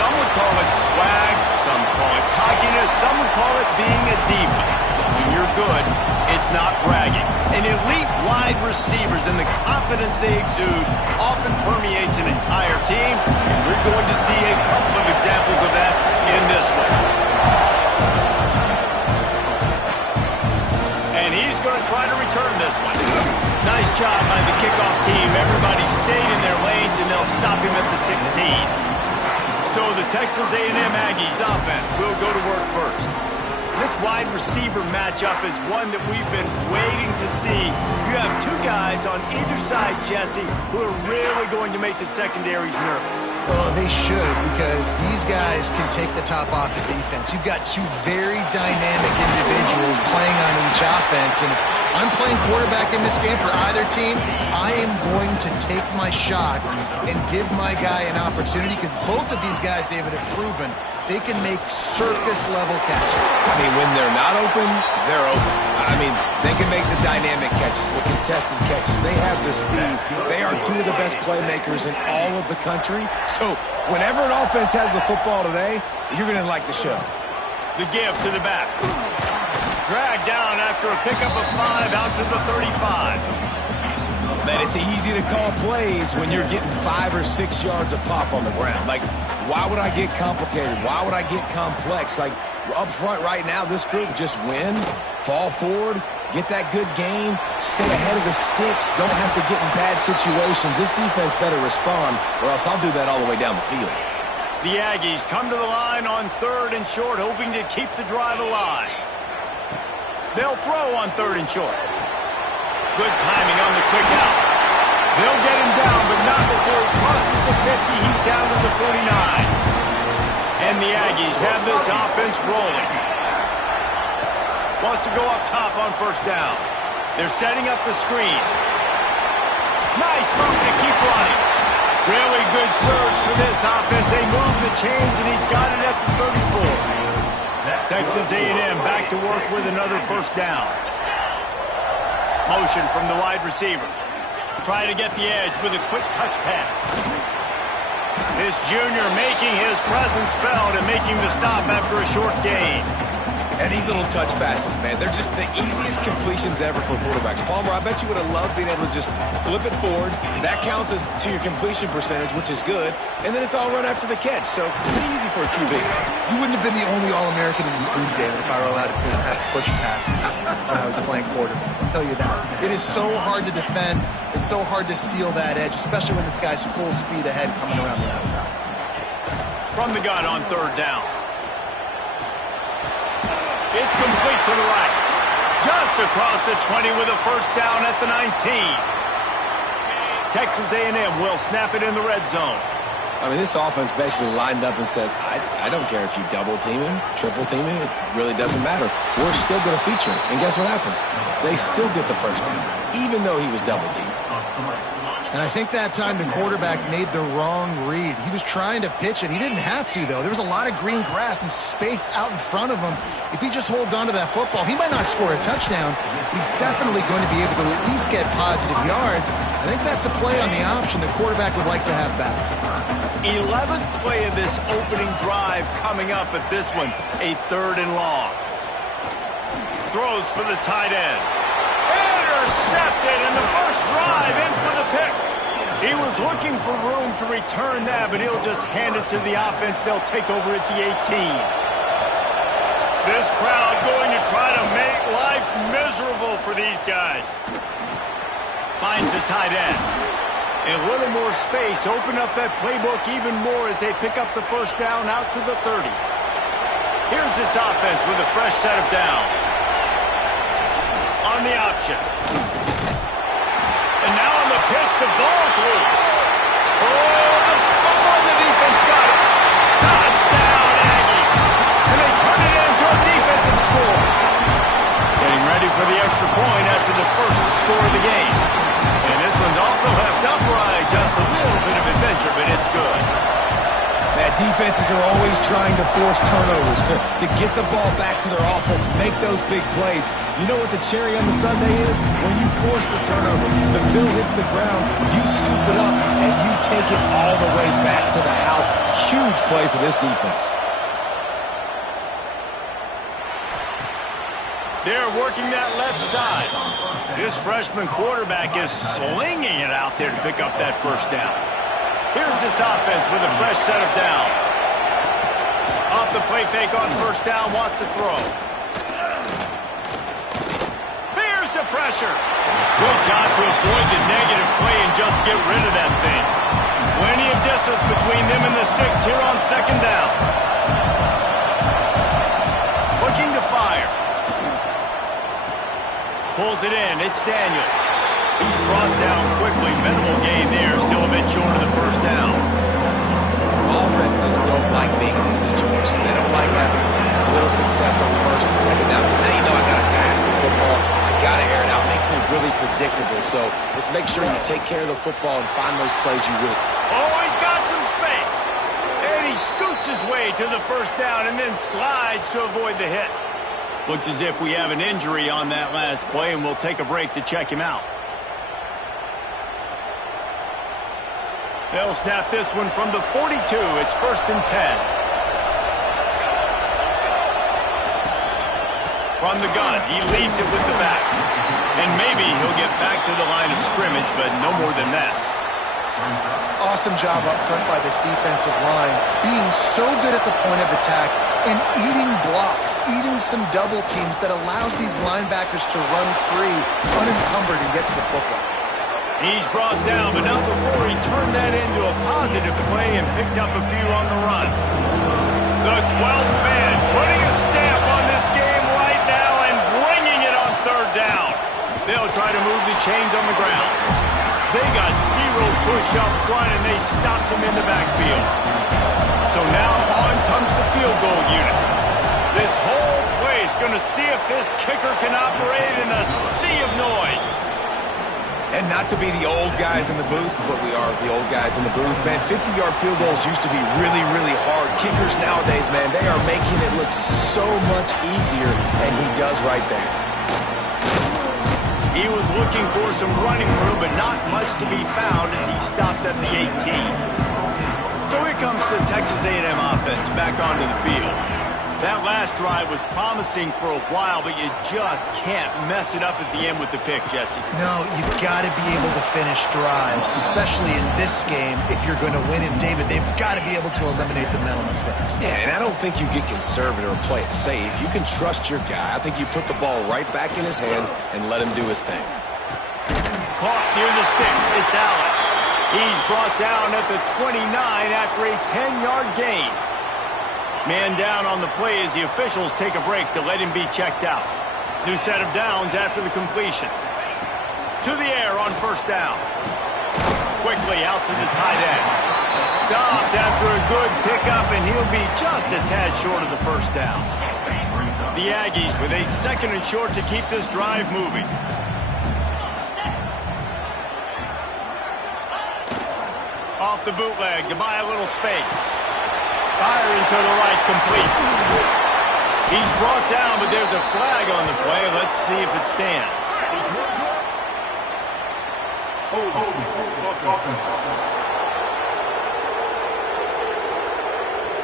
Some would call it swag, some call it cockiness, some would call it being a diva. When you're good, it's not bragging. And elite wide receivers and the confidence they exude often permeates an entire team, and we're going to see a couple of examples of that in this one. And he's going to try to return this one. Nice job by the kickoff team. Everybody stayed in their lanes, and they'll stop him at the 16. So the Texas A&M Aggies offense will go to work first. This wide receiver matchup is one that we've been waiting to see. You have two guys on either side, Jesse, who are really going to make the secondaries nervous. Well, they should, because these guys can take the top off the defense. You've got two very dynamic individuals playing on each offense, and if I'm playing quarterback in this game for either team, I am going to take my shots and give my guy an opportunity, because both of these guys, David, have proven they can make circus-level catches. I mean, when they're not open, they're open. I mean, they can make the dynamic catches, the contested catches. They have the speed. They are two of the best playmakers in all of the country. So whenever an offense has the football today, you're going to like the show. The give to the back. Dragged down after a pickup of 5 out to the 35. Man, it's easy to call plays when you're getting 5 or 6 yards of pop on the ground. Like, why would I get complicated? Why would I get complex? Like, up front right now, this group just win, fall forward, get that good game, stay ahead of the sticks, don't have to get in bad situations. This defense better respond, or else I'll do that all the way down the field. The Aggies come to the line on 3rd and short, hoping to keep the drive alive. They'll throw on 3rd and short. Good timing on the quick out. They'll get him down, but not before he crosses the 50. He's down to the 49. And the Aggies have this offense rolling. Wants to go up top on 1st down. They're setting up the screen. Nice move to keep running. Really good surge for this offense. They move the chains, and he's got it at the 34. Texas A&M back to work with another 1st down. Motion from the wide receiver. Try to get the edge with a quick touch pass. This junior making his presence felt and making the stop after a short gain. And these little touch passes, man, they're just the easiest completions ever for quarterbacks. Palmer, I bet you would have loved being able to just flip it forward. That counts as to your completion percentage, which is good. And then it's all run after the catch, so pretty easy for a QB. You wouldn't have been the only All-American in this booth, David, if I were allowed to have push passes when I was playing quarterback. I'll tell you that. It is so hard to defend. It's so hard to seal that edge, especially when this guy's full speed ahead coming around the outside. From the gun on 3rd down. It's complete to the right. Just across the 20 with a 1st down at the 19. Texas A&M will snap it in the red zone. I mean, this offense basically lined up and said, I don't care if you double team him, triple team him, it really doesn't matter. We're still going to feature him. And guess what happens? They still get the 1st down, even though he was double teamed. And I think that time the quarterback made the wrong read. He was trying to pitch it. He didn't have to, though. There was a lot of green grass and space out in front of him. If he just holds on to that football, he might not score a touchdown, but he's definitely going to be able to at least get positive yards. I think that's a play on the option the quarterback would like to have back. 11th play of this opening drive coming up at this one, a 3rd and long. Throws for the tight end. Intercepted, and the first drive ends with a pick. He was looking for room to return that, but he'll just hand it to the offense. They'll take over at the 18. This crowd going to try to make life miserable for these guys. Finds the tight end. A little more space. Open up that playbook even more as they pick up the 1st down out to the 30. Here's this offense with a fresh set of downs. On the option. And now on the pitch, the ball's loose. Oh, the fumble, and the defense got it. Touchdown, Aggie. And they turn it into a defensive score. Getting ready for the extra point after the first score of the game. And this one's off the left upright. Just a little bit of adventure, but it's good. Man, Yeah, defenses are always trying to force turnovers, to get the ball back to their offense, make those big plays. You know what the cherry on the sundae is? When you force the turnover, the pill hits the ground, you scoop it up, and you take it all the way back to the house. Huge play for this defense. They're working that left side. This freshman quarterback is slinging it out there to pick up that first down. Here's this offense with a fresh set of downs. Off the play fake on first down, wants to throw. Here's the pressure. Good job to avoid the negative play and just get rid of that thing. Plenty of distance between them and the sticks here on second down. Looking to fire. Pulls it in. It's Daniels. He's brought down quickly. Minimal gain there. Still a bit short of the first down. Offenses don't like being in these situations. They don't like having little success on first and second down because now you know I got to pass the football. I got to air it out. It makes me really predictable. So let's make sure you take care of the football and find those plays you win. Oh, he's got some space. And he scoots his way to the first down and then slides to avoid the hit. Looks as if we have an injury on that last play, and we'll take a break to check him out. They'll snap this one from the 42. It's 1st and 10. From the gun, he leaves it with the back. And maybe he'll get back to the line of scrimmage, but no more than that. Awesome job up front by this defensive line, being so good at the point of attack and eating blocks, eating some double teams that allows these linebackers to run free, unencumbered, and get to the football. He's brought down, but not before he turned that into a positive play and picked up a few on the run. The 12th man putting a stamp on this game right now and bringing it on third down. They'll try to move the chains on the ground. They got zero push up front, and they stopped them in the backfield. So now on comes the field goal unit. This whole play is going to see if this kicker can operate in a sea of noise. And not to be the old guys in the booth, but we are the old guys in the booth. Man, 50-yard field goals used to be really, really hard. Kickers nowadays, man, they are making it look so much easier, and he does right there. He was looking for some running room, but not much to be found as he stopped at the 18. So here comes the Texas A&M offense back onto the field. That last drive was promising for a while, but you just can't mess it up at the end with the pick, Jesse. No, you got to be able to finish drives, especially in this game. If you're going to win in David, they've got to be able to eliminate the mental mistakes. Yeah, and I don't think you get conservative or play it safe. You can trust your guy. I think you put the ball right back in his hands and let him do his thing. Caught near the sticks. It's Allen. He's brought down at the 29 after a 10-yard gain. Man down on the play as the officials take a break to let him be checked out. New set of downs after the completion. To the air on first down. Quickly out to the tight end. Stopped after a good pickup, and he'll be just a tad short of the first down. The Aggies with a 2nd and short to keep this drive moving. Off the bootleg to buy a little space. Firing to the right, complete. He's brought down, but there's a flag on the play. Let's see if it stands.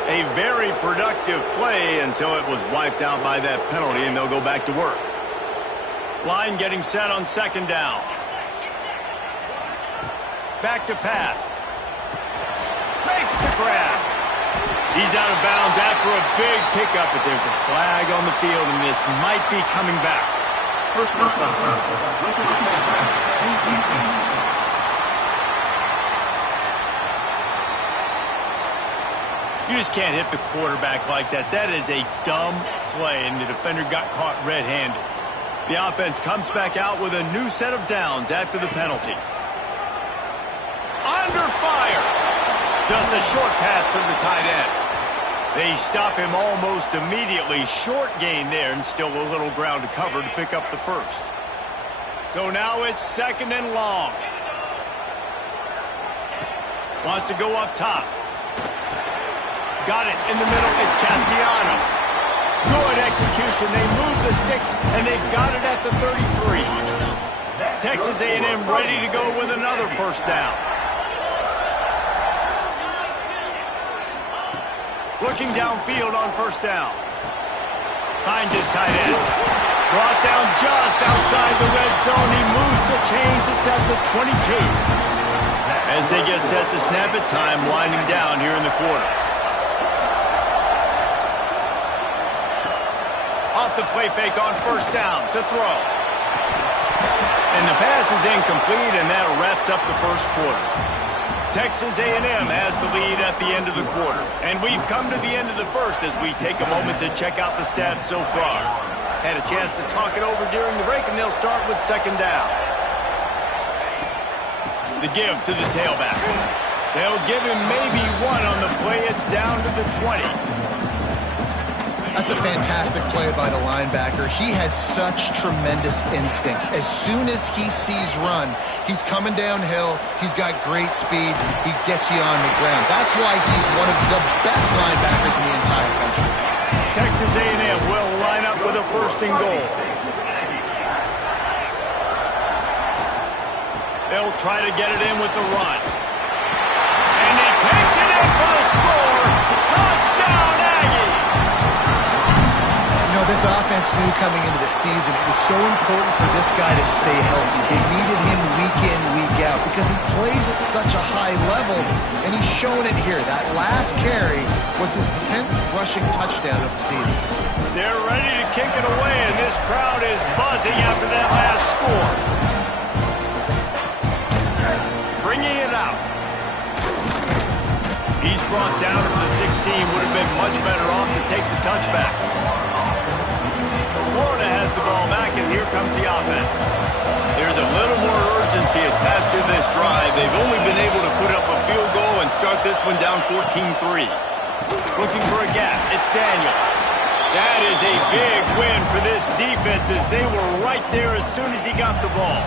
A very productive play until it was wiped out by that penalty, and they'll go back to work. Line getting set on second down. Back to pass. Makes the grab. He's out of bounds after a big pickup, but there's a flag on the field, and this might be coming back. You just can't hit the quarterback like that. That is a dumb play, and the defender got caught red-handed. The offense comes back out with a new set of downs after the penalty. Under fire. Just a short pass to the tight end. They stop him almost immediately. Short gain there, and still a little ground to cover to pick up the first. So now it's 2nd and long. Wants to go up top. Got it in the middle. It's Castellanos. Good execution. They move the sticks, and they've got it at the 33. Texas A&M ready to go with another first down. Looking downfield on first down. Finds his tight end. Brought down just outside the red zone. He moves the chains. It's at the 22. As they get set to snap it, time winding down here in the quarter. Off the play fake on first down to throw. And the pass is incomplete, and that wraps up the first quarter. Texas A&M has the lead at the end of the quarter. And we've come to the end of the first as we take a moment to check out the stats so far. Had a chance to talk it over during the break, and they'll start with second down. The give to the tailback. They'll give him maybe one on the play. It's down to the 20. That's a fantastic play by the linebacker. He has such tremendous instincts. As soon as he sees run, he's coming downhill. He's got great speed. He gets you on the ground. That's why he's one of the best linebackers in the entire country. Texas A&M will line up with a first and goal. They'll try to get it in with the run. And he takes it in for the score. Touchdown, Aggie! You know, this offense knew coming into the season it was so important for this guy to stay healthy. They needed him week in, week out because he plays at such a high level, and he's shown it here. That last carry was his 10th rushing touchdown of the season. They're ready to kick it away, and this crowd is buzzing after that last score. Bringing it out. He's brought down to the 16. Would have been much better off to take the touchback. Florida has the ball back, and here comes the offense. There's a little more urgency attached to this drive. They've only been able to put up a field goal and start this one down 14-3. Looking for a gap. It's Daniels. That is a big win for this defense as they were right there as soon as he got the ball.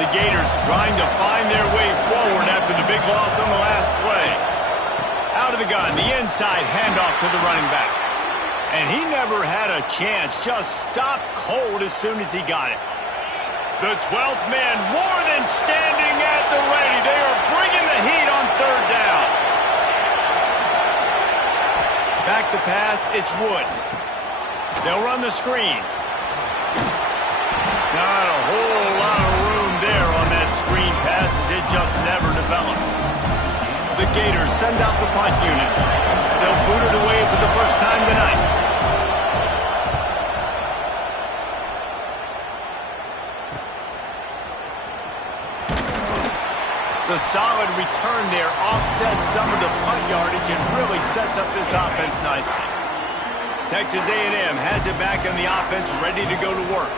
The Gators trying to find their way forward after the big loss on the last play. Out of the gun, the inside handoff to the running back. And he never had a chance, just stopped cold as soon as he got it. The 12th man more than standing at the ready. They are bringing the heat on third down. Back to pass, it's Wood. They'll run the screen. Not a whole lot of room there on that screen pass as it just never developed. The Gators send out the punt unit. They'll boot it away for the first time tonight. The solid return there offsets some of the punt yardage and really sets up this offense nicely. Texas A&M has it back in the offense, ready to go to work.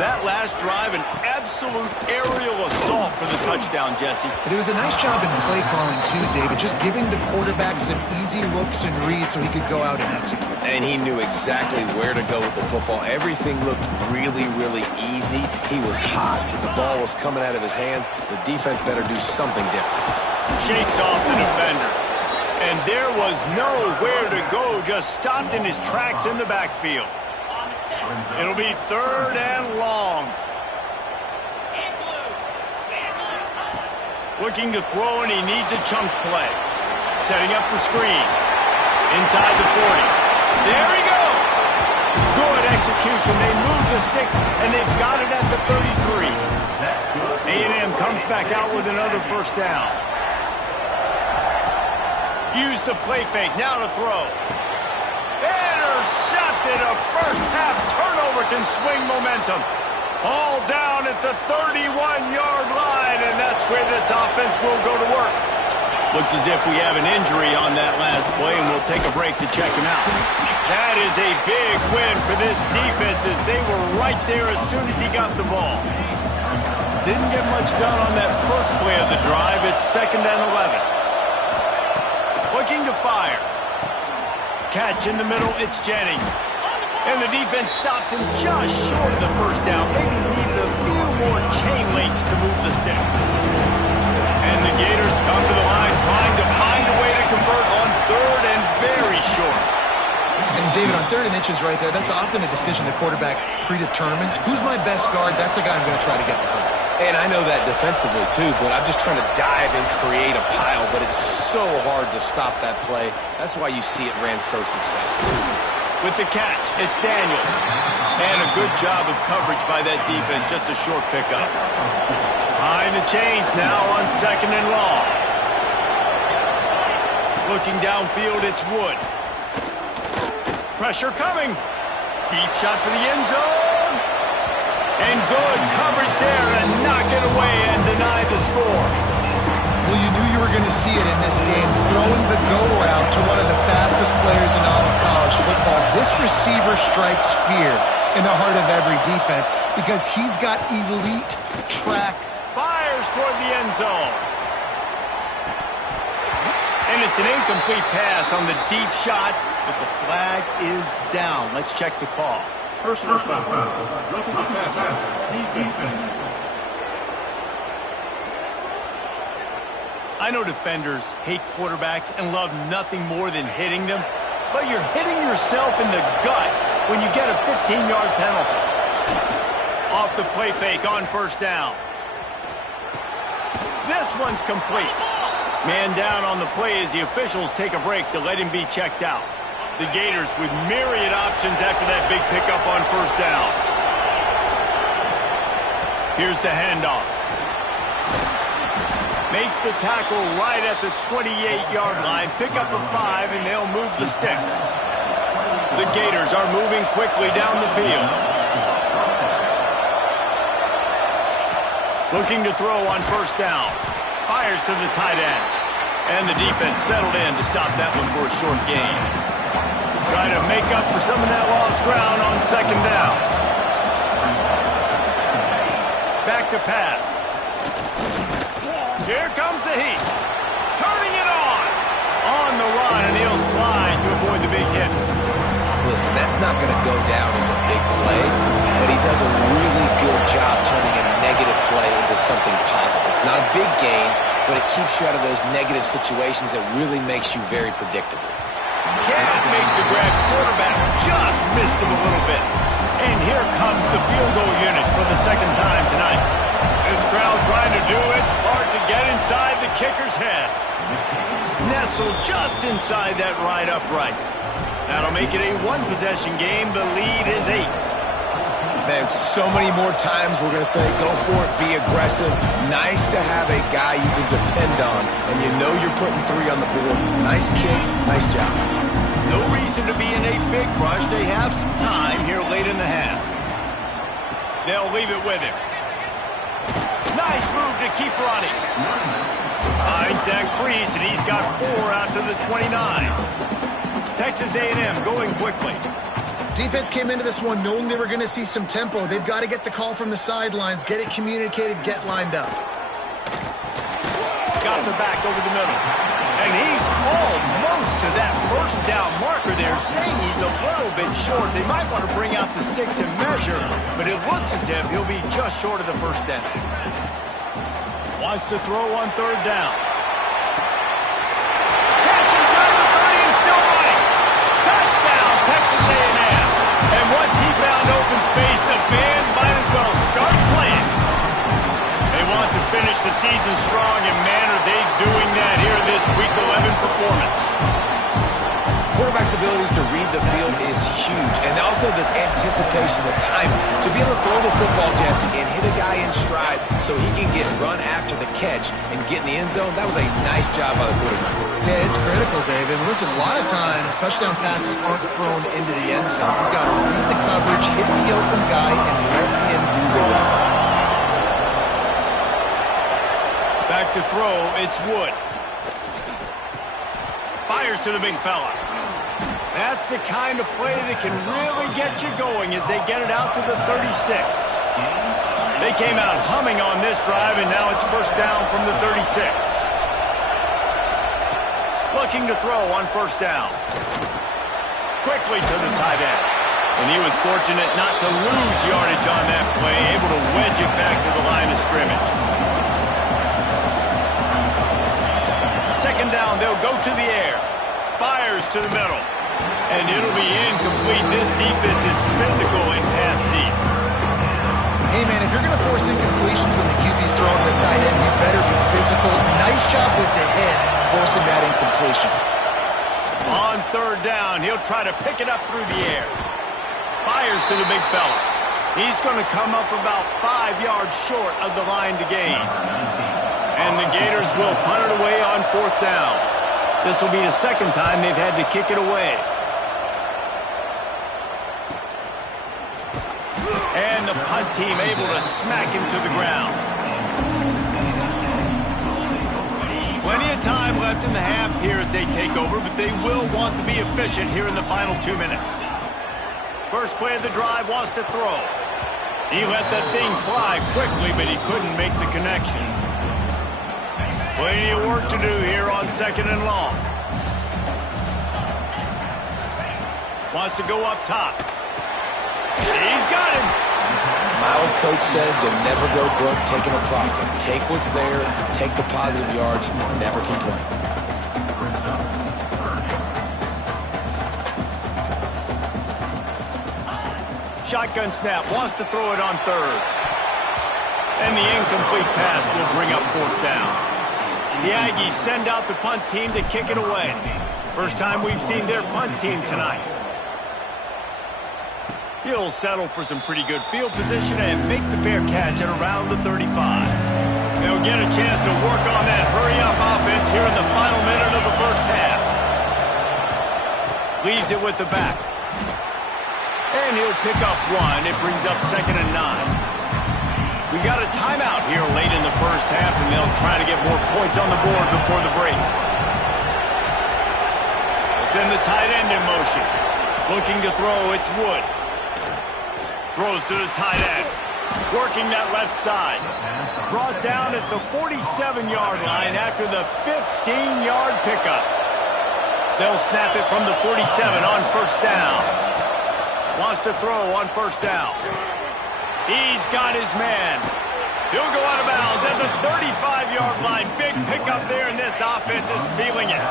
That last drive, an absolute aerial assault for the touchdown, Jesse. And it was a nice job in play calling, too, David, just giving the quarterback some easy looks and reads so he could go out and execute. And he knew exactly where to go with the football. Everything looked really, really easy. He was hot. The ball was coming out of his hands. The defense better do something different. Shakes off the defender. And there was nowhere to go, just stopped in his tracks in the backfield. It'll be third and long. Looking to throw, and he needs a chunk play. Setting up the screen. Inside the 40. There he goes. Good execution. They move the sticks, and they've got it at the 33. A&M comes back out with another first down. Use the play fake. Now to throw. Intercepted. A first-half turnover can swing momentum. All down at the 31-yard line, and that's where this offense will go to work. Looks as if we have an injury on that last play, and we'll take a break to check him out. That is a big win for this defense as they were right there as soon as he got the ball. Didn't get much done on that first play of the drive. It's 2nd and 11. Looking to fire. Catch in the middle, it's Jennings. And the defense stops him just short of the first down. Maybe needed a few more chain links to move the sticks. And the Gators come to the line trying to find a way to convert on 3rd David, on 3rd and inches right there, that's often a decision the quarterback predetermines. Who's my best guard? That's the guy I'm going to try to get behind. And I know that defensively, too, but I'm just trying to dive and create a pile, but it's so hard to stop that play. That's why you see it ran so successfully. With the catch, it's Daniels. And a good job of coverage by that defense, just a short pickup. Behind the chains now on 2nd and long. Looking downfield, it's Wood. Pressure coming. Deep shot for the end zone. And good coverage there and knock it away and deny the score. Well, you knew you were going to see it in this game, throwing the go route to one of the fastest players in all of college football. This receiver strikes fear in the heart of every defense because he's got elite track. Fires toward the end zone. And it's an incomplete pass on the deep shot, but the flag is down. Let's check the call. Personal foul. Roughing the passer. Defense. I know defenders hate quarterbacks and love nothing more than hitting them, but you're hitting yourself in the gut when you get a 15-yard penalty. Off the play fake on 1st down. This one's complete. Man down on the play as the officials take a break to let him be checked out. The Gators with myriad options after that big pickup on 1st down. Here's the handoff. Makes the tackle right at the 28-yard line. Pick up a 5, and they'll move the sticks. The Gators are moving quickly down the field. Looking to throw on 1st down. Fires to the tight end. And the defense settled in to stop that one for a short gain. Try to make up for some of that lost ground on 2nd down. Back to pass. Here comes the heat. Turning it on the run, and he'll slide to avoid the big hit. Listen, that's not going to go down as a big play, but he does a really good job turning a negative play into something positive. It's not a big gain, but it keeps you out of those negative situations that really makes you very predictable. Can't make the grab. Quarterback just missed him a little bit. And here comes the field goal unit for the 2nd time tonight. This crowd trying to do its part to get inside the kicker's head. Nestled just inside that right upright. That'll make it a 1-possession game. The lead is 8. Man, so many more times we're going to say, go for it, be aggressive. Nice to have a guy you can depend on, and you know you're putting 3 on the board. Nice kick, nice job. No reason to be in a big rush. They have some time here late in the half. They'll leave it with him. Nice move to keep running. Finds that crease, and he's got 4 out to the 29. Texas A&M going quickly. Defense came into this one knowing they were going to see some tempo. They've got to get the call from the sidelines, get it communicated, get lined up. Got the back over the middle. And he's almost to that 1st down marker there, saying he's a little bit short. They might want to bring out the sticks and measure, but it looks as if he'll be just short of the 1st down. Wants to throw on 3rd down. Catch inside the 30 and still running. Touchdown, Texas A&M. And once he found open space, the band might as well start playing. They want to finish the season strong, and man, are they doing that here in this Week 11 performance. Quarterback's abilities to read the field is huge, and also the anticipation, the time to be able to throw the football, Jesse, and hit a guy in stride so he can get run after the catch and get in the end zone. That was a nice job by the quarterback. Yeah, it's critical, David. Listen, a lot of times touchdown passes aren't thrown into the end zone. You've got to read the coverage, hit the open guy, and let him do the rest. Back to throw, it's Wood. Fires to the big fella. That's the kind of play that can really get you going as they get it out to the 36. They came out humming on this drive, and now it's 1st down from the 36. Looking to throw on 1st down. Quickly to the tight end. And he was fortunate not to lose yardage on that play, able to wedge it back to the line of scrimmage. 2nd down, they'll go to the air. Fires to the middle. And it'll be incomplete. This defense is physical and pass deep. Hey, man, if you're going to force incompletions when the QB's throwing to the tight end, you better be physical. Nice job with the hit, forcing that incompletion. On third down, he'll try to pick it up through the air. Fires to the big fella. He's going to come up about 5 yards short of the line to gain. And the Gators will punt it away on fourth down. This will be the second time they've had to kick it away. And the punt team able to smack him to the ground. Plenty of time left in the half here as they take over, but they will want to be efficient here in the final 2 minutes. First play of the drive, wants to throw. He let that thing fly quickly, but he couldn't make the connection. Plenty of work to do here on second and long. Wants to go up top. He's got him. My old coach said you'll never go broke taking a profit. Take what's there, take the positive yards, and never complain. Shotgun snap, wants to throw it on third. And the incomplete pass will bring up fourth down. The Aggies send out the punt team to kick it away. First time we've seen their punt team tonight. He'll settle for some pretty good field position and make the fair catch at around the 35. They'll get a chance to work on that hurry-up offense here in the final minute of the first half. Leaves it with the back. And he'll pick up one. It brings up 2nd and 9. We got a timeout here late in the first half, and they'll try to get more points on the board before the break. They'll send the tight end in motion. Looking to throw, it's Wood. Throws to the tight end. Working that left side. Brought down at the 47-yard line after the 15-yard pickup. They'll snap it from the 47 on first down. Wants to throw on first down. He's got his man. He'll go out of bounds at the 35-yard line. Big pickup there, and this offense is feeling it.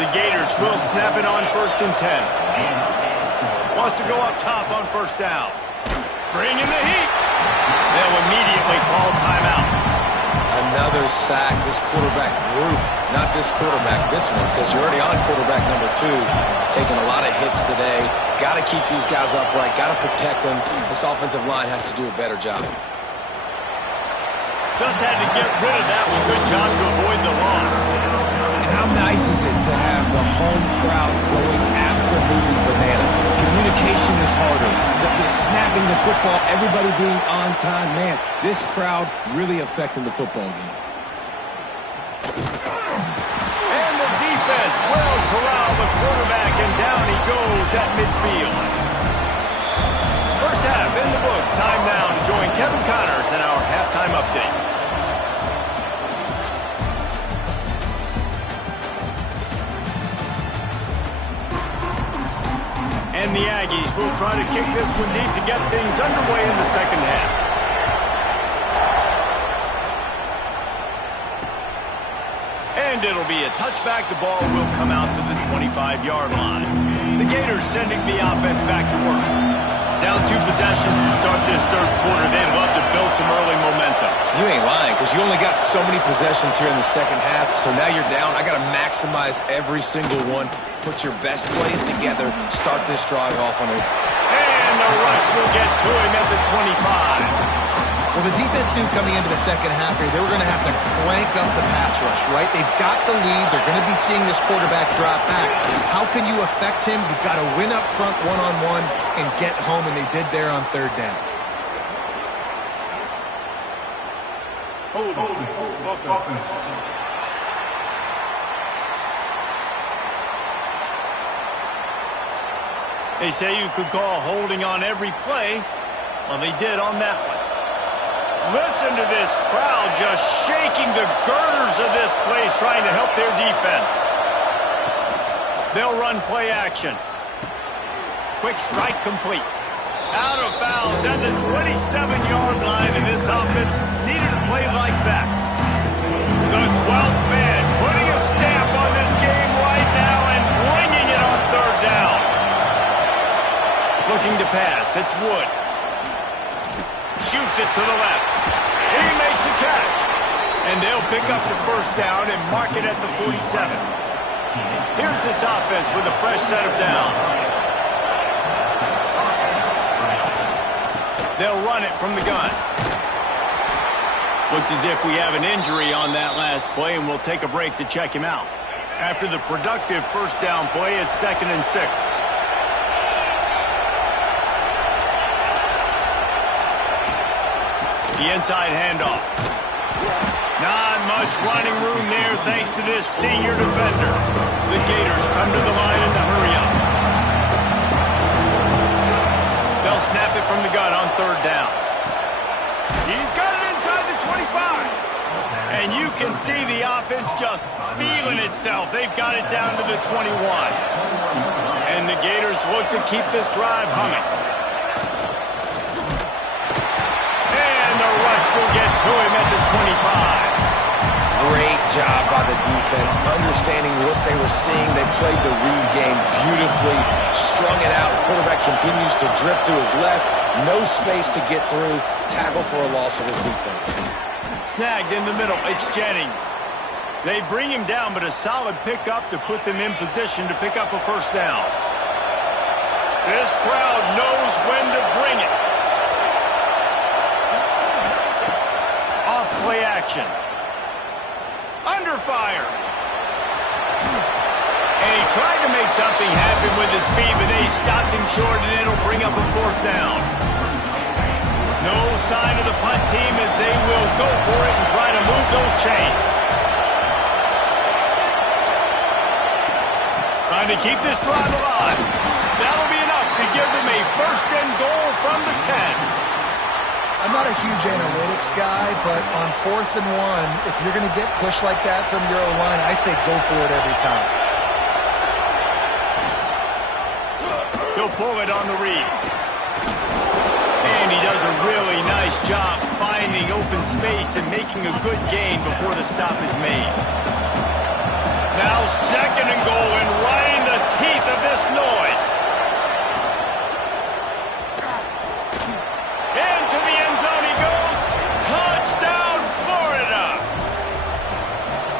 The Gators will snap it on 1st and 10. Wants to go up top on first down. Bring in the heat. They'll immediately call timeout. Another sack. This quarterback group, not this quarterback, this one, because you're already on quarterback number 2. Taking a lot of hits today. Got to keep these guys upright. Got to protect them. This offensive line has to do a better job. Just had to get rid of that one. Good job to avoid the loss. And how nice is it to have the home crowd going absolutely bananas? Communication is harder. The snapping the football, everybody being on time. Man, this crowd really affecting the football game. And the defense will corral the quarterback, and down he goes at midfield. First half in the books. Time now to join Kevin Connors in our halftime update. And the Aggies will try to kick this one deep to get things underway in the second half. And it'll be a touchback. The ball will come out to the 25-yard line. The Gators sending the offense back to work. Down 2 possessions to start this third quarter. They'd love to build some early momentum. You ain't lying, because you only got so many possessions here in the second half, so now you're down. I got to maximize every single one. Put your best plays together. Start this drive off on it. And the rush will get to him at the 25. Well, the defense knew coming into the second half here, they were going to have to crank up the pass rush, right? They've got the lead. They're going to be seeing this quarterback drop back. How can you affect him? You've got to win up front one-on-one and get home, and they did there on third down. Offense. They say you could call holding on every play. Well, they did on that one. Listen to this crowd just shaking the girders of this place, trying to help their defense. They'll run play action. Quick strike complete. Out of bounds at the 27-yard line, and this offense needed a play like that. The 12th man putting a stamp on this game right now and bringing it on third pass. It's Wood. Shoots it to the left. He makes a catch. And they'll pick up the first down and mark it at the 47. Here's this offense with a fresh set of downs. They'll run it from the gun. Looks as if we have an injury on that last play, and we'll take a break to check him out. After the productive first down play, it's 2nd and 6. The inside handoff. Not much running room there thanks to this senior defender. The Gators come to the line in the hurry up. They'll snap it from the gun on 3rd down. He's got it inside the 25. And you can see the offense just feeling itself. They've got it down to the 21. And the Gators look to keep this drive humming. And the rush will get to him at the 25. Great job by the defense, understanding what they were seeing. They played the read game beautifully, strung it out. The quarterback continues to drift to his left. No space to get through. Tackle for a loss for this defense. Snagged in the middle. It's Jennings. They bring him down, but a solid pickup to put them in position to pick up a first down. This crowd knows when to bring it. Off play action. Under fire. And he tried to make something happen with his feet, but they stopped him short, and it'll bring up a 4th down. No sign of the punt team as they will go for it and try to move those chains. Trying to keep this drive alive. That'll be enough to give them a 1st and goal from the 10. I'm not a huge analytics guy, but on 4th and 1, if you're going to get pushed like that from your O-line, I say go for it every time. He'll pull it on the read. And he does a really nice job finding open space and making a good gain before the stop is made. Now 2nd and goal, and right in the teeth of this noise. Into the end zone he goes. Touchdown, Florida!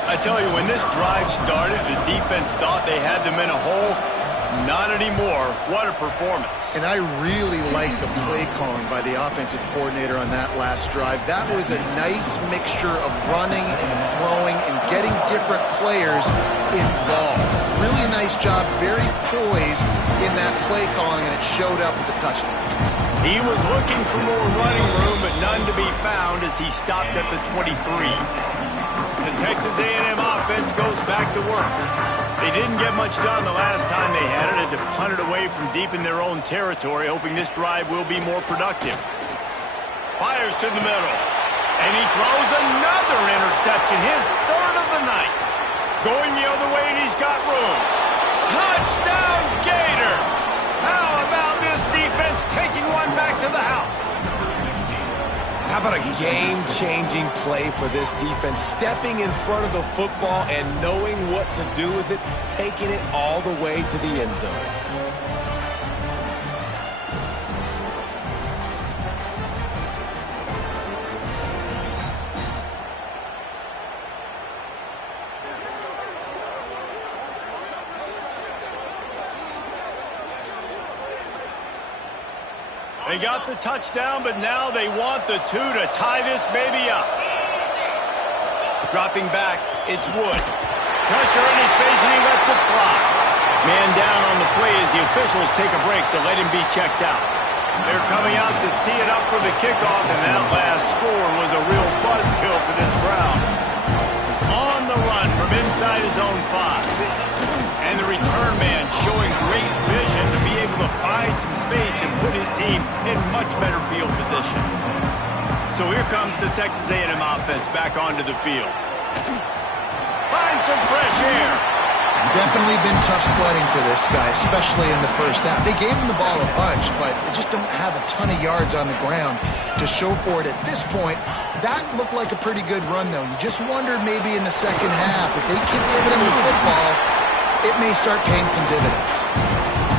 I tell you, when this drive started, the defense thought they had them in a hole. Not anymore. What a performance. And I really like the play calling by the offensive coordinator on that last drive. That was a nice mixture of running and throwing and getting different players involved. Really nice job, very poised in that play calling, and it showed up with the touchdown. He was looking for more running room, but none to be found as he stopped at the 23. The Texas A&M offense goes back to work. They didn't get much done the last time they had it, and to punt it away from deep in their own territory, hoping this drive will be more productive. Fires to the middle, and he throws another interception, his 3rd of the night. Going the other way, and he's got room. Touchdown, Gators! How about this defense taking one back to the house? How about a game-changing play for this defense? Stepping in front of the football and knowing what to do with it, taking it all the way to the end zone. They got the touchdown, but now they want the 2 to tie this baby up. Dropping back, it's Wood. Pressure in his face, and he lets it fly. Man down on the play as the officials take a break to let him be checked out. They're coming out to tee it up for the kickoff, and that last score was a real buzzkill for this crowd. On the run from inside his own 5. And the return man showing great vision to be able to find some space and put his team in much better field position. So here comes the Texas A&M offense back onto the field. Find some fresh air. Definitely been tough sledding for this guy, especially in the first half. They gave him the ball a bunch, but they just don't have a ton of yards on the ground to show for it at this point. That looked like a pretty good run, though. You just wondered maybe in the second half, if they keep giving him the football, it may start paying some dividends.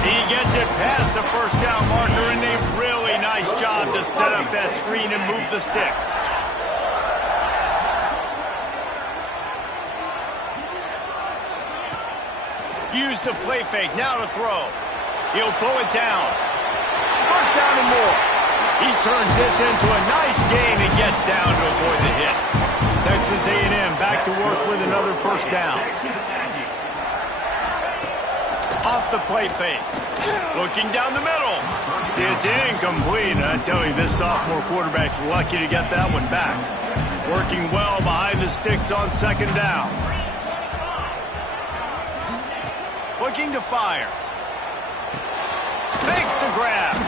He gets it past the first down marker, and a really nice job to set up that screen and move the sticks. Use the play fake, now to throw. He'll pull it down. First down and more. He turns this into a nice gain and gets down to avoid the hit. Texas A&M back to work with another first down. Off the play fake. Looking down the middle. It's incomplete. I tell you, this sophomore quarterback's lucky to get that one back. Working well behind the sticks on second down. Looking to fire. Makes the grab.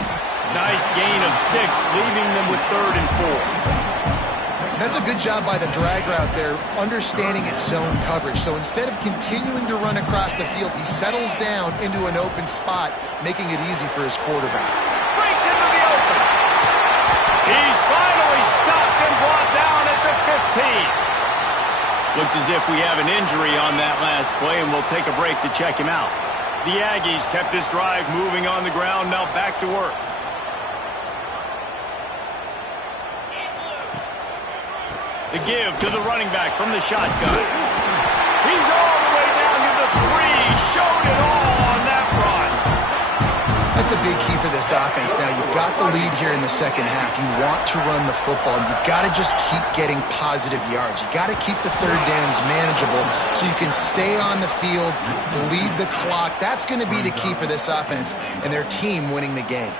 Nice gain of 6, leaving them with 3rd and 4. That's a good job by the drag route there, understanding its zone coverage. So instead of continuing to run across the field, he settles down into an open spot, making it easy for his quarterback. Breaks into the open. He's finally stopped and brought down at the 15. Looks as if we have an injury on that last play, and we'll take a break to check him out. The Aggies kept this drive moving on the ground, now back to work. The give to the running back from the shotgun. He's all the way down to the 3. Showed it all on that run. That's a big key for this offense. Now, you've got the lead here in the second half. You want to run the football. You've got to just keep getting positive yards. You've got to keep the third downs manageable so you can stay on the field, bleed the clock. That's going to be the key for this offense and their team winning the game.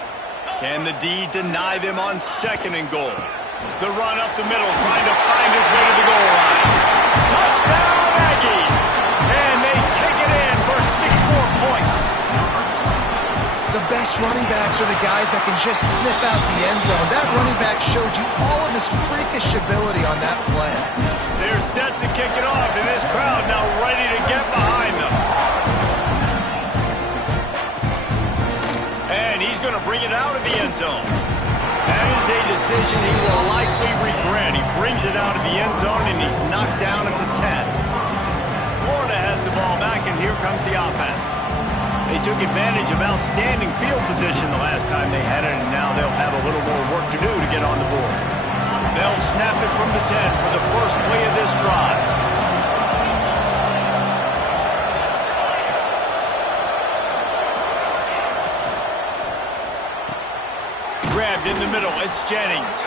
Can the D deny them on 2nd and goal? The run up the middle, trying to find his way to the goal line. Touchdown, Aggies! And they take it in for 6 more points. The best running backs are the guys that can just sniff out the end zone. That running back showed you all of his freakish ability on that play. They're set to kick it off, and this crowd now ready to get behind them. And he's going to bring it out of the end zone. That is a decision he will likely regret. He brings it out of the end zone, and he's knocked down at the 10. Florida has the ball back, and here comes the offense. They took advantage of outstanding field position the last time they had it, and now they'll have a little more work to do to get on the board. They'll snap it from the 10 for the first play of this drive. Grabbed in the middle, it's Jennings.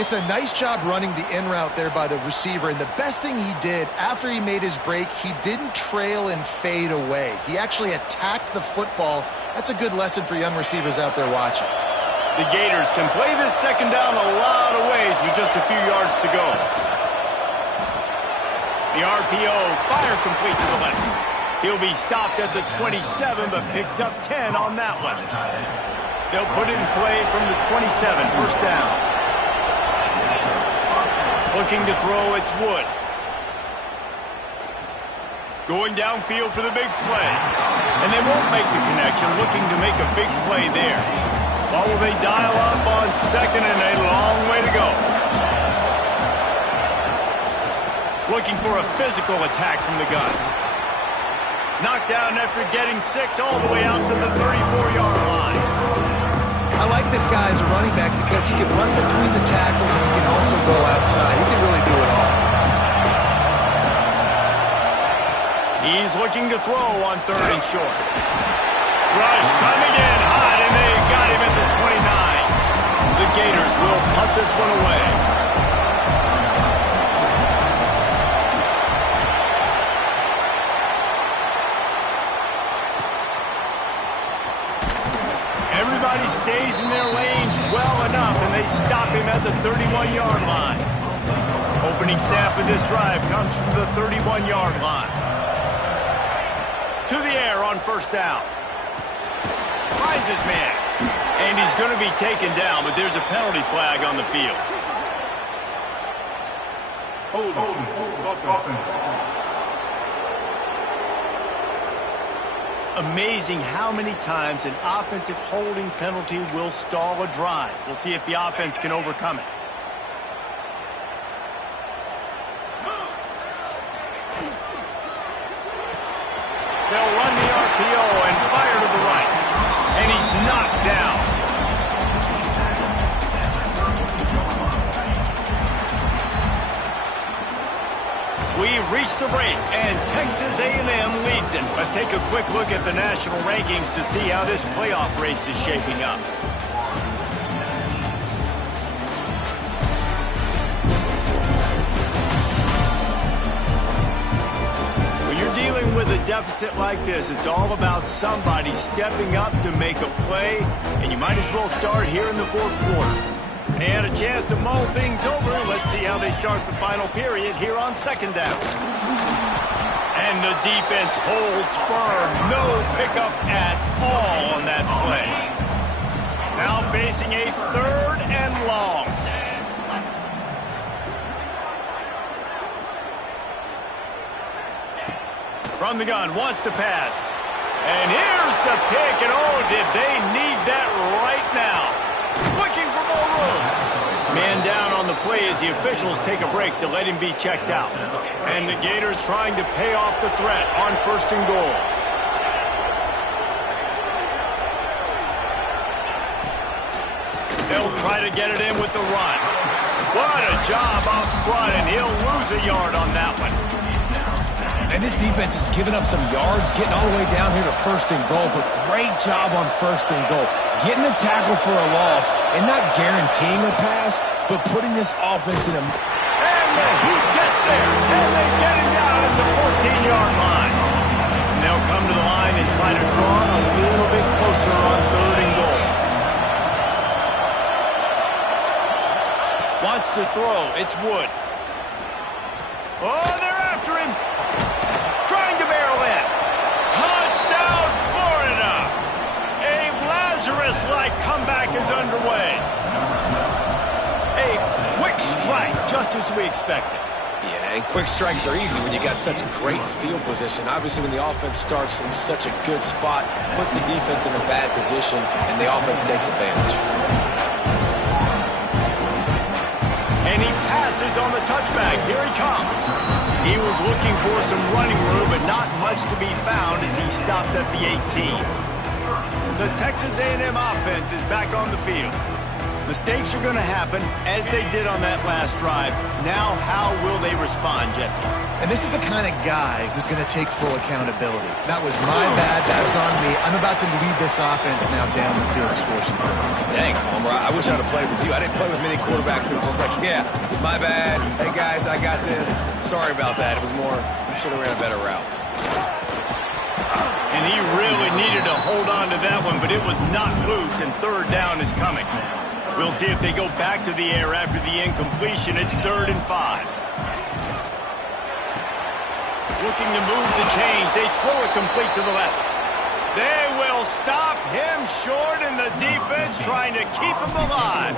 It's a nice job running the in route there by the receiver, and the best thing he did after he made his break, he didn't trail and fade away. He actually attacked the football. That's a good lesson for young receivers out there watching. The Gators can play this second down a lot of ways with just a few yards to go. The RPO, fire complete to the left. He'll be stopped at the 27, but picks up 10 on that one. They'll put it in play from the 27, first down. Looking to throw, it's Wood. Going downfield for the big play. And they won't make the connection, looking to make a big play there. What will they dial up on 2nd and a long way to go? Looking for a physical attack from the gun. Knocked down after getting 6 all the way out to the 34-yard line. I like this guy as a running back because he can run between the tackles and he can also go outside. He can really do it all. He's looking to throw on 3rd and short. Rush coming in hot, and they got him at the 29. The Gators will punt this one away. Everybody stays in their lanes well enough, and they stop him at the 31-yard line. Opening snap of this drive comes from the 31-yard line. To the air on first down. Finds his man. And he's going to be taken down, but there's a penalty flag on the field. Amazing how many times an offensive holding penalty will stall a drive. We'll see if the offense can overcome it. They'll Texas A&M leads it. Let's take a quick look at the national rankings to see how this playoff race is shaping up. When you're dealing with a deficit like this, it's all about somebody stepping up to make a play, and you might as well start here in the fourth quarter. And a chance to mull things over. Let's see how they start the final period here on second down. And the defense holds firm. No pickup at all on that play. Now facing a third and long. From the gun, wants to pass. And here's the pick. And oh, did they need that right now. Looking for more room. Man down on the play as the officials take a break to let him be checked out. And the Gators trying to pay off the threat on first and goal. They'll try to get it in with the run. What a job up front, and he'll lose a yard on that one. And this defense has given up some yards, getting all the way down here to first and goal, but great job on first and goal. Getting the tackle for a loss and not guaranteeing a pass, but putting this offense in a... And the Heat gets there, and they get him down at the 14-yard line. And they'll come to the line and try to draw it a little bit closer on third and goal. Wants to throw. It's Wood. Oh, they're after him. Trying to barrel in. Touchdown, Florida. A Lazarus-like comeback is underway. A quick strike, just as we expected. Yeah, and quick strikes are easy when you got such great field position. Obviously, when the offense starts in such a good spot, puts the defense in a bad position, and the offense takes advantage. And he passes on the touchback. Here he comes. He was looking for some running room, but not much to be found as he stopped at the 18. The Texas A&M offense is back on the field. Mistakes are going to happen, as they did on that last drive. Now, how will they respond, Jesse? And this is the kind of guy who's going to take full accountability. That was my bad. That's on me. I'm about to lead this offense now down the field to score some points. Dang, Palmer, I wish I'd have played with you. I didn't play with many quarterbacks that were just like, yeah, my bad. Hey, guys, I got this. Sorry about that. It was more, you should have ran a better route. And he really needed to hold on to that one, but it was not loose, and third down is coming. We'll see if they go back to the air after the incompletion. It's 3rd and 5. Looking to move the chains. They throw it complete to the left. They will stop him short, and the defense trying to keep him alive.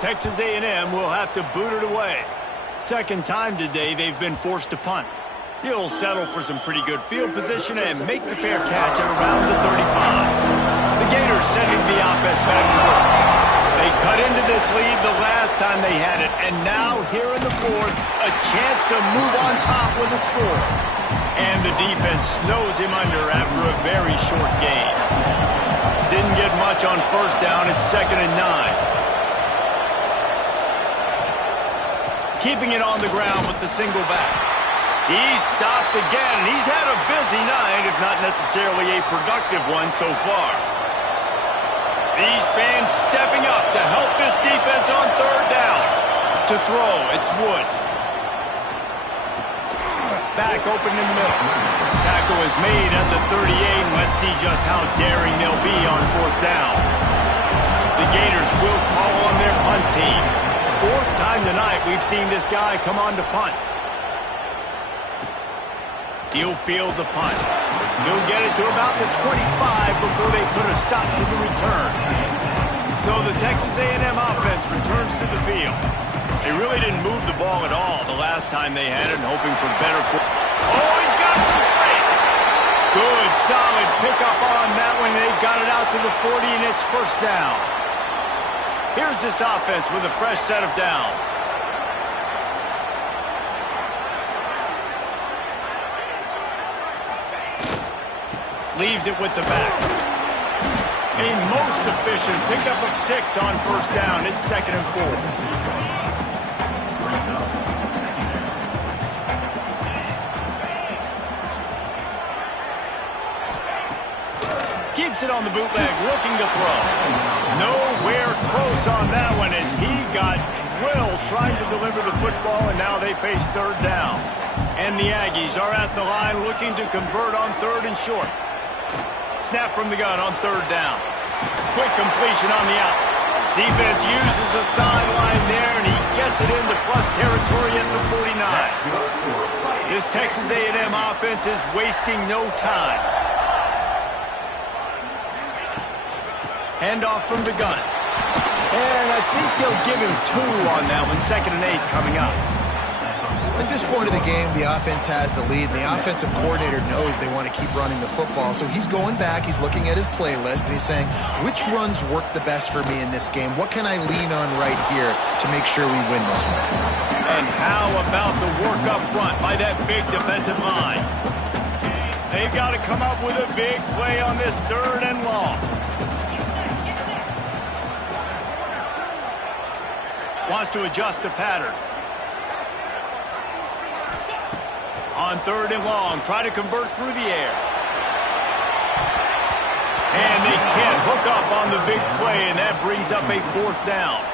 Texas A&M will have to boot it away. Second time today they've been forced to punt. He'll settle for some pretty good field position and make the fair catch at around the 35. The Gators sending the offense back to work. They cut into this lead the last time they had it, and now here in the fourth, a chance to move on top with a score. And the defense snows him under after a very short gain. Didn't get much on first down. It's 2nd and 9. Keeping it on the ground with the single back. He's stopped again. He's had a busy night, if not necessarily a productive one so far. These fans stepping up to help this defense on third down. To throw, it's Wood. Back open in the middle. Tackle is made at the 38. Let's see just how daring they'll be on fourth down. The Gators will call on their punt team. 4th time tonight we've seen this guy come on to punt. He'll field the punt. He'll get it to about the 25 before they put a stop to the return. So the Texas A&M offense returns to the field. They really didn't move the ball at all the last time they had it, hoping for better. Oh, he's got some space. Good, solid pickup on that one. They've got it out to the 40, and it's first down. Here's this offense with a fresh set of downs. Leaves it with the back. A most efficient pickup of 6 on first down. It's 2nd and 4. Keeps it on the bootleg, looking to throw. Nowhere close on that one as he got drilled trying to deliver the football, and now they face third down. And the Aggies are at the line looking to convert on third and short. Snap from the gun on third down. Quick completion on the out. Defense uses a sideline there, and he gets it into plus territory at the 49. This Texas A&M offense is wasting no time. Handoff from the gun. And I think they'll give him 2 on that one. 2nd and 8 coming up. At this point of the game, the offense has the lead, and the offensive coordinator knows they want to keep running the football. So he's going back, he's looking at his playlist, and he's saying, which runs work the best for me in this game? What can I lean on right here to make sure we win this one? And how about the work up front by that big defensive line? They've got to come up with a big play on this third and long. Wants to adjust the pattern. On third and long, try to convert through the air. And they can't hook up on the big play, and that brings up a 4th down.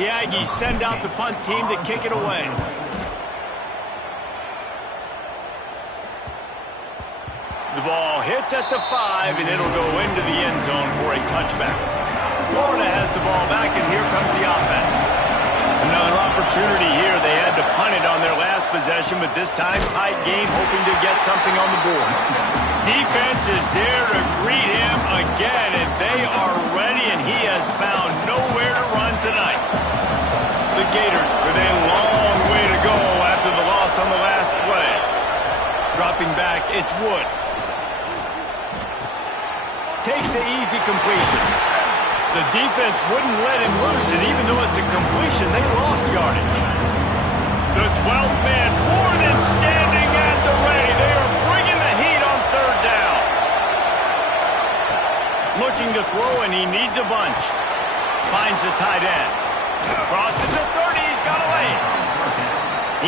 The Aggies send out the punt team to kick it away. The ball hits at the 5, and it'll go into the end zone for a touchback. Florida has the ball back, and here comes the offense. Another opportunity here. They had to punt it on their last possession, but this time tight game, hoping to get something on the board. Defense is there to greet him again, and they are ready, and he has found nowhere to run tonight. The Gators with a long way to go after the loss on the last play. Dropping back, it's Wood. Takes the easy completion. The defense wouldn't let him loose, and even though it's a completion, they lost yardage. The 12th man more than standing at the ready. They are bringing the heat on third down. Looking to throw, and he needs a bunch. Finds the tight end. Crosses the 30. He's got a lane.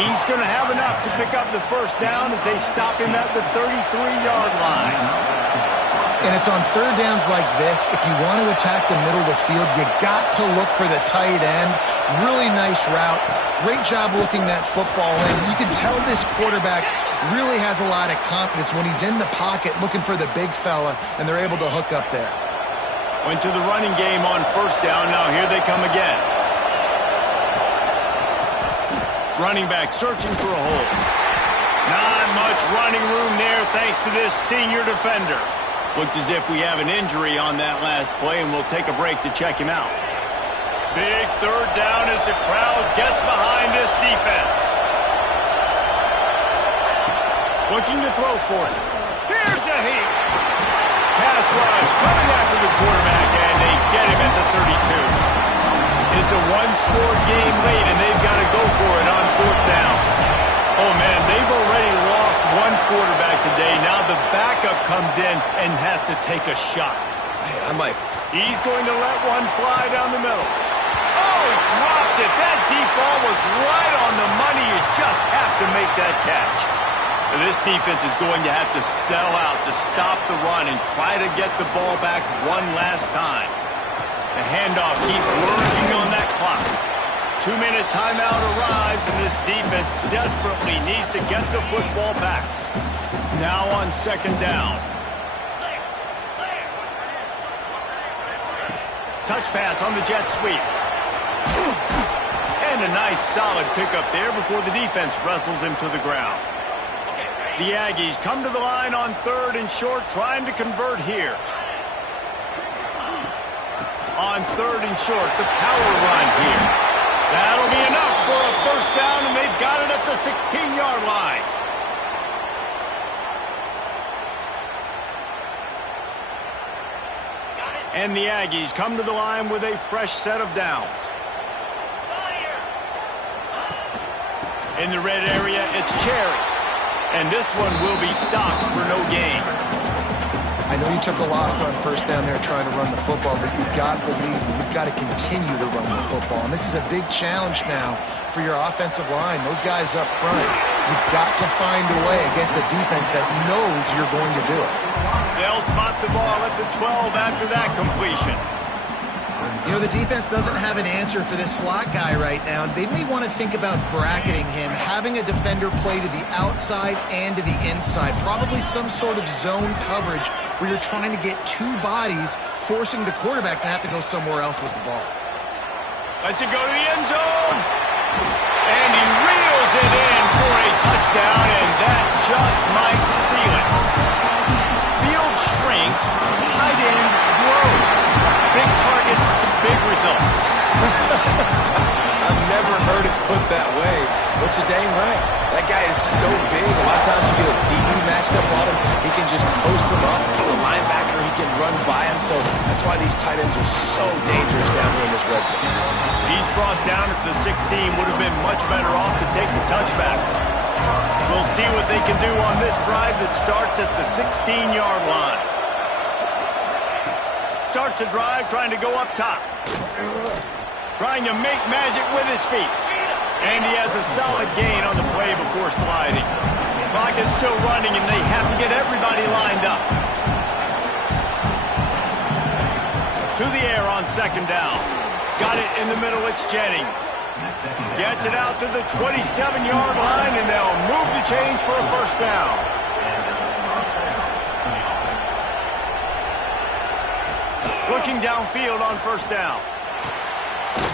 He's going to have enough to pick up the first down as they stop him at the 33-yard line. And it's on third downs like this, if you want to attack the middle of the field, you got to look for the tight end. Really nice route. Great job looking that football in. You can tell this quarterback really has a lot of confidence when he's in the pocket looking for the big fella, and they're able to hook up there. Went to the running game on first down. Now here they come again. Running back searching for a hole. Not much running room there thanks to this senior defender. Looks as if we have an injury on that last play, and we'll take a break to check him out. Big third down as the crowd gets behind this defense. Looking to throw for it. Here's a heat. Pass rush coming after the quarterback, and they get him at the 32. It's a one-score game late, and they've got to go for it on 4th down. Oh, man, they've already lost one quarterback today. Now the backup comes in and has to take a shot. Man, He's going to let one fly down the middle. Oh, he dropped it. That deep ball was right on the money. You just have to make that catch. This defense is going to have to sell out to stop the run and try to get the ball back one last time. The handoff keeps working on that clock. 2-minute timeout arrives, and this defense desperately needs to get the football back. Now on 2nd down. Touch pass on the jet sweep. And a nice solid pickup there before the defense wrestles him to the ground. The Aggies come to the line on third and short, trying to convert here. On third and short, the power run here. That'll be enough for a first down, and they've got it at the 16-yard line. And the Aggies come to the line with a fresh set of downs. In the red area, it's Cherry. And this one will be stopped for no gain. I know you took a loss on first down there trying to run the football, but you've got the lead. You've got to continue to run the football. And this is a big challenge now for your offensive line. Those guys up front, you've got to find a way against the defense that knows you're going to do it. They'll spot the ball at the 12 12 after that completion. You know, the defense doesn't have an answer for this slot guy right now. They may want to think about bracketing him, having a defender play to the outside and to the inside. Probably some sort of zone coverage where you're trying to get two bodies, forcing the quarterback to have to go somewhere else with the ball. Lets it go to the end zone. And he reels it in for a touchdown, and that just might seal it. Field shrinks, tight end grows. Big targets, big results. I've never heard it put that way, but you're dang right. That guy is so big, a lot of times you get a DB matched up on him. He can just post him up. A linebacker, he can run by him. So that's why these tight ends are so dangerous down here in this red zone. He's brought down at the 16. Would have been much better off to take the touchback. We'll see what they can do on this drive that starts at the 16-yard line. Starts a drive trying to go up top. Trying to make magic with his feet. And he has a solid gain on the play before sliding. Clock is still running, and they have to get everybody lined up. To the air on second down. Got it in the middle, it's Jennings. Gets it out to the 27-yard line, and they'll move the chains for a first down. Looking downfield on first down.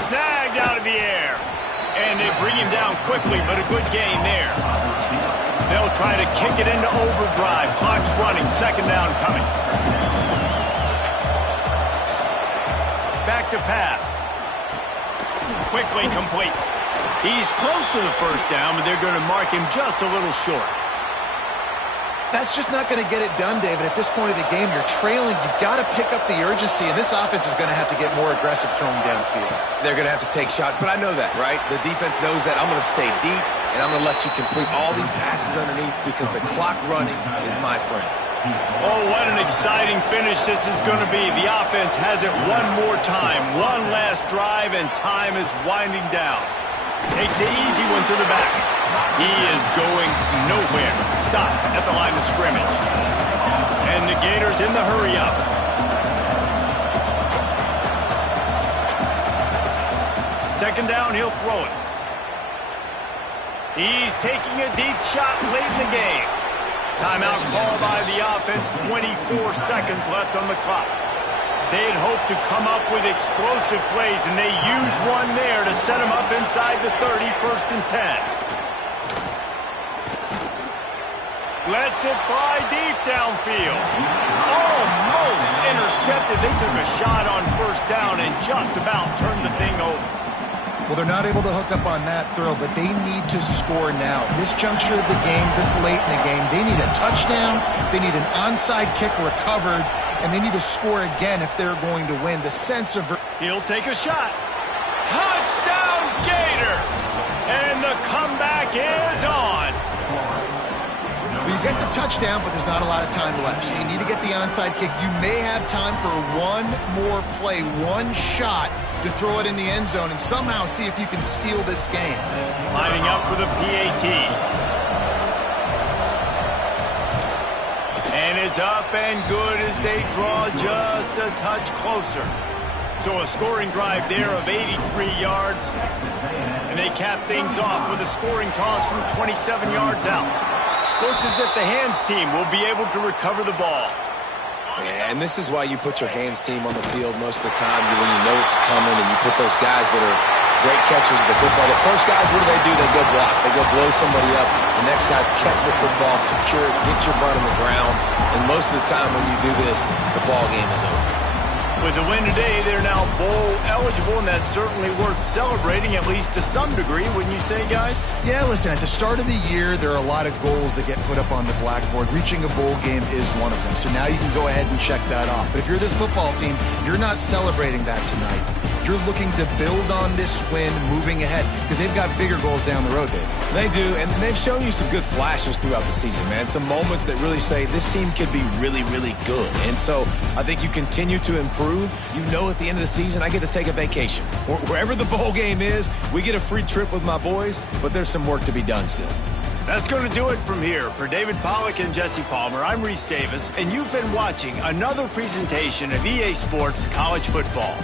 Snagged out of the air. And they bring him down quickly, but a good gain there. They'll try to kick it into overdrive. Clock's running, second down coming. Back to pass. Quickly complete. He's close to the first down, but they're going to mark him just a little short. That's just not going to get it done, David. At this point of the game, you're trailing. You've got to pick up the urgency, and this offense is going to have to get more aggressive throwing downfield. They're going to have to take shots, but I know that, right? The defense knows that. I'm going to stay deep, and I'm going to let you complete all these passes underneath because the clock running is my friend. Oh, what an exciting finish this is going to be. The offense has it one more time. One last drive, and time is winding down. Takes the easy one to the back. He is going nowhere. Stopped at the line of scrimmage. And the Gators in the hurry-up. Second down, he'll throw it. He's taking a deep shot late in the game. Timeout called by the offense. 24 seconds left on the clock. They'd hoped to come up with explosive plays, and they used one there to set them up inside the 30, first and 10. Lets it fly deep downfield. Almost intercepted. They took a shot on first down and just about turned the thing over. Well, they're not able to hook up on that throw, but they need to score now. This juncture of the game, this late in the game, they need a touchdown, they need an onside kick recovered, and they need to score again if they're going to win. The sense of... He'll take a shot. Touchdown, Gators! And the comeback is on. Well, you get the touchdown, but there's not a lot of time left. So you need to get the onside kick. You may have time for one more play, one shot to throw it in the end zone and somehow see if you can steal this game. Lining up for the PAT. And it's up and good as they draw just a touch closer. So a scoring drive there of 83 yards. And they cap things off with a scoring toss from 27 yards out. Looks as if the hands team will be able to recover the ball. Yeah, and this is why you put your hands team on the field most of the time when you know it's coming, and you put those guys that are great catchers of the football. The first guys, what do? They go block. They go blow somebody up. The next guys catch the football, secure it, get your butt on the ground. And most of the time when you do this, the ball game is over. With the win today, they're now bowl eligible, and that's certainly worth celebrating, at least to some degree, wouldn't you say, guys? Yeah, listen, at the start of the year, there are a lot of goals that get put up on the blackboard. Reaching a bowl game is one of them. So now you can go ahead and check that off. But if you're this football team, you're not celebrating that tonight. You're looking to build on this win moving ahead because they've got bigger goals down the road, Dave. They do, and they've shown you some good flashes throughout the season, man. Some moments that really say this team could be really, really good. And so I think you continue to improve. You know, at the end of the season, I get to take a vacation. Wherever the bowl game is, we get a free trip with my boys, but there's some work to be done still. That's going to do it from here. For David Pollack and Jesse Palmer, I'm Reese Davis, and you've been watching another presentation of EA Sports College Football.